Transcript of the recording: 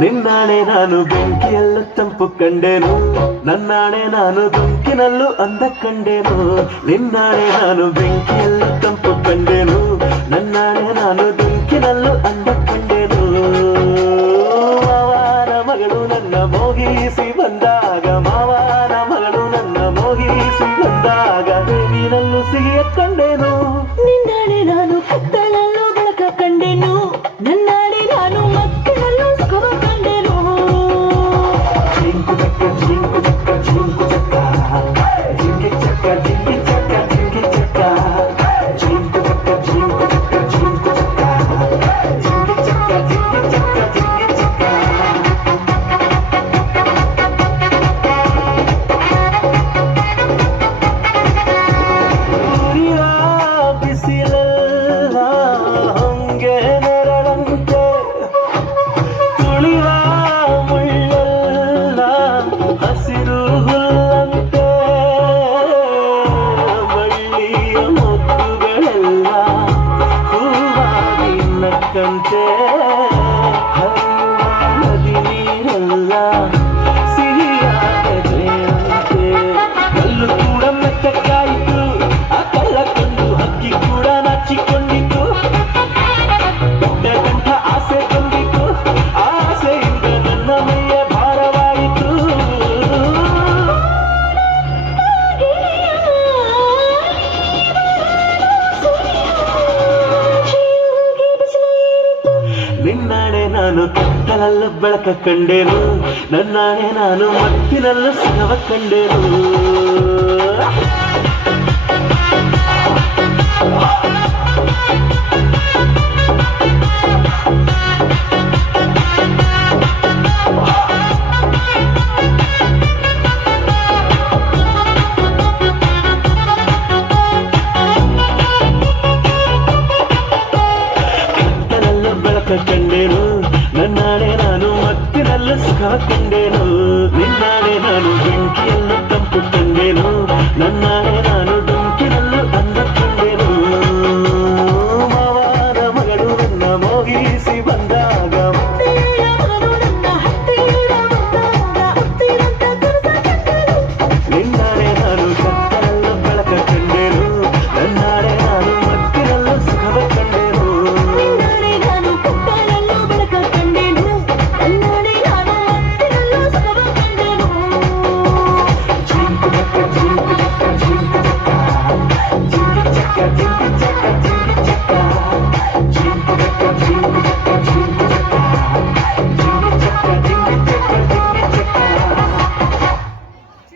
ನಿನ್ನಾಣೆ ನಾನು ಬೆಂಕಿಯಲ್ಲೂ ತಂಪು ಕಂಡೆನು, ನನ್ನಾಣೆ ನಾನು ಬೆಂಕಿನಲ್ಲೂ ಅಂದ ಕಂಡೆನು. ನಿನ್ನಾಣೆ ನಾನು ಬೆಂಕಿಯಲ್ಲೂ ತಂಪು ಕಂಡೆನು, ನನ್ನಾಣೆ ನಾನು ಬೆಂಕಿನಲ್ಲೂ ಅಂದ ಕಂಡೆನು. ಮಾವನ ಮಗಳು ನನ್ನ ಮೋಹಿಸಿ ಬಂದಾಗ, ಮಾವನ ಮಗಳು ನನ್ನ ಮೋಹಿಸಿ ಬಂದಾಗ, ದೇವಿನಲ್ಲೂ ಸಿಹಿಯ ಕಂಡೆನು. ನಿನ್ನಾಣೆ ನಾನು ಕತ್ತಲಲ್ಲೂ ಬೆಳಕ ಕಂಡೆನು, ನನ್ನಾಣೆ ನಾನು ಮತ್ತಿನಲ್ಲೂ ಸುಖವ ಕಂಡೆನು. ಜಿಂಕು ಚಕ್ಕ ಜಿಂಕು ಚಕ್ಕ ಜಿಂಕು ಚಕ್ಕ, ಜಿಂಗಿ ಚಕ್ಕ ಜಿಂಗಿ ಚಕ್ಕ ಜಿಂಗಿ ಚಕ್ಕ, ಜಿಂಕು ಚಕ್ಕ ಜಿಂಕು ಚಕ್ಕ ಜಿಂಕು ಚಕ್ಕ, ಜಿಂಗಿ ಚಕ್ಕ ಜಿಂಗಿ ಚಕ್ಕ ಜಿಂಗಿ ಚಕ್ಕ. ಉರಿಯ ಬಿಸಿಲೆಲ್ಲ ಹೊಂಗೆ ನೆರಳಂತೆ, ತುಳಿವ ಮುಳ್ಳೆಲ್ಲ ಹಸಿರು ಹುಲ್ಲಂತೆ, ಬಳ್ಳಿಯ ಮೊಗ್ಗುಗಳೆಲ್ಲ ಹೂವಾಗಿ ನಕ್ಕಂತೆ, ಹರಿಯುವ ನದಿ ನೀರೆಲ್ಲ ಸಿಹಿಯಾಗದೇನಂತೆ. ಕಲ್ಲು ಕೂಡ ಮೆತ್ತಕ್ಕಾಯಿತು, ಆ ಕಲ್ಲ ಕಂಡು ಹಕ್ಕಿ ಕೂಡ ನಾಚಿಕೊಂಡಿತು. ದೊಡ್ಡ ಕಂಠ ಆಸೆ ತಂದಿತು, ಆಸೆಯಿಂದ ನನ್ನ ಮೈಯ ಭಾರವಾಯಿತು. ನಿನ್ನಾಣೆ ನಾನು ಕತ್ತಲಲ್ಲೂ ಬೆಳಕ ಕಂಡೆನು, ನನ್ನಾಣೆ ನಾನು ಮತ್ತಿನಲ್ಲೂ ಸುಖವ ಕಂಡೆನು. ಕತ್ತಲಲ್ಲೂ ಬೆಳಕ ಕಂಡೆನು, ನನ್ನಾಣೆ ನಾನು ಮತ್ತಿನಲ್ಲೂ ಸುಖ ಕಂಡೆನು. ನಿನ್ನಾಣೆ ನಾನು ಬೆಂಕಿಯಲ್ಲೂ ತಂಪು ಕಂಡೆನು, ನನ್ನಾಣೆ ನಾನು ಬೆಂಕಿನಲ್ಲೂ ಅಂದ ಕಂಡೆನು. ಮಾವನ ಮಗಳು ನನ್ನ ಮೋಹಿಸಿ ಬಂದಾಗ, ನಿನ್ನಾಣೆ ನಾನು ಕತ್ತಲಲ್ಲೂ ಬೆಳಕ ಕಂಡೆನು, ನನ್ನಾಣೆ ನಾನು ಮತ್ತಿನಲ್ಲೂ ಸುಖವ ಕಂಡೆನು. ನಿನ್ನಾಣೆ ನಾನು ಕತ್ತಲಲ್ಲೂ ಬೆಳಕ ಕಂಡೆನು, ನನ್ನಾಣೆ ನಾನು ಮತ್ತಿನಲ್ಲೂ ಸುಖವ ಕಂಡೆನು. ಜಿಂಕು ಚಕ್ಕ ಜಿಂಕು ಚಕ್ಕ ಜಿಂಕು ಚಕ್ಕ, ಜಿಂಗಿ ಚಕ್ಕ ಜಿಂಗಿ ಚಕ್ಕ